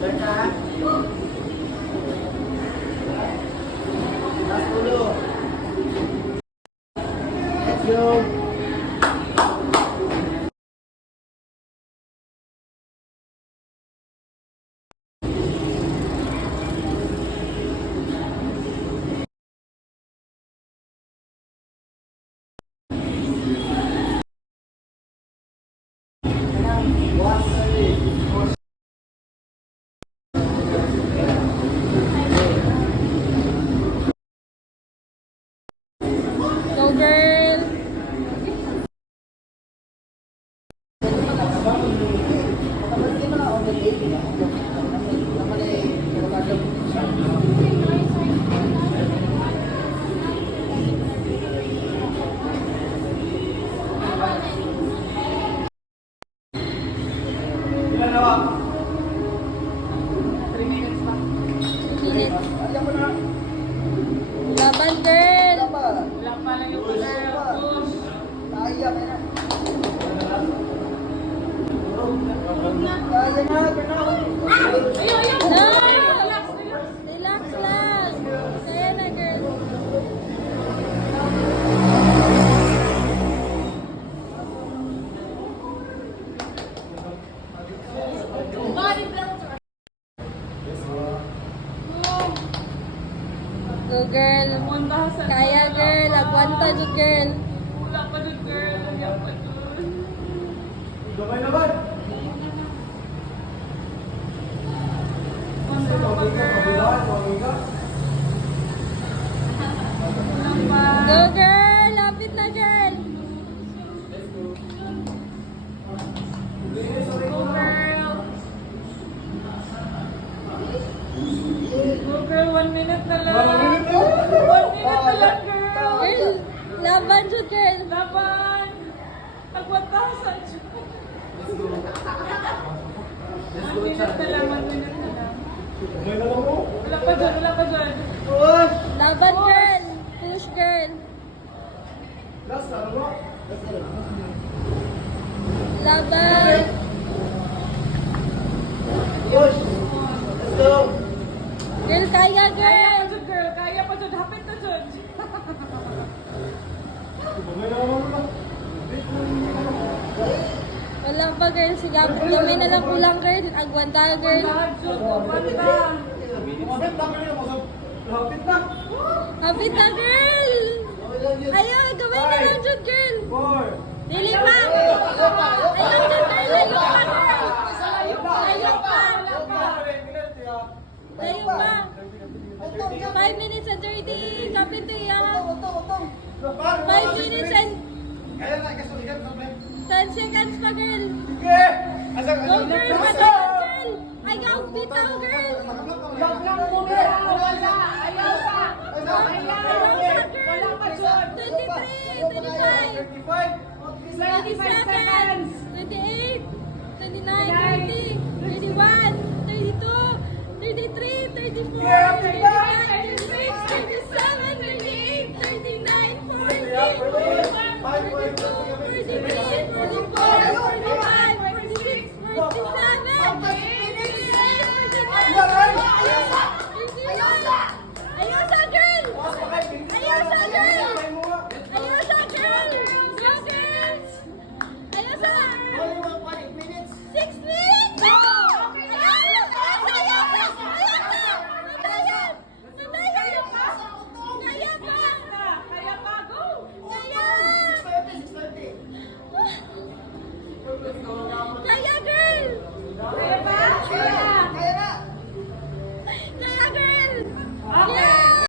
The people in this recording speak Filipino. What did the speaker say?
Let's go. Go girl! Laban girl! Wala pa lang yung push. No! Relax lang! Kaya na girl! Go girl! Kaya girl! Agwanta dyan girl! Wala pa dun, girl. Wala pa dun. Gabay naman. Wala pa, girl. Wala pa. Go girl! Lapit na girl! Go, girl. Go, girl. 1 minute na lang. 1 minute na lang, girl. Girl! Laban dyan girl! Laban. Nagwatasan siya. 1 minute na lang, 1 minute na lang. Gabay na lang mo. Wala pa dyan, wala pa dyan. Push. Laban girl! Push girl! Last na lang mo. Laban! Push. Let's go. Girl, kaya Kaya girl! pa dyan, girl. Kaya pa dyan. Hapit na dyan. Gabay na lang mo. Wala pa girl, sige, gamay na lang kulang girl. Agwanta girl. Lahat dyan. Kumanta. Lapit na kayo. Lapit na. Hapit na girl! Ayaw, gamay na lang dyan girl. 4. Dili pa! Ayaw dyan girl, layo pa girl! Layo pa! Layo pa! 5 minutes and 30, kapit to iya. 5 minutes and Kaya na, kasulihan. 10 seconds pa girl. Sige. Asang Go girl, patayon girl! Ayaw, bitaw girl! Wag lang mo, girl. Wala. Ayaw pa. Ayaw pa girl! 23, 25, 35. 25 seconds. 28, 29, 30, 31,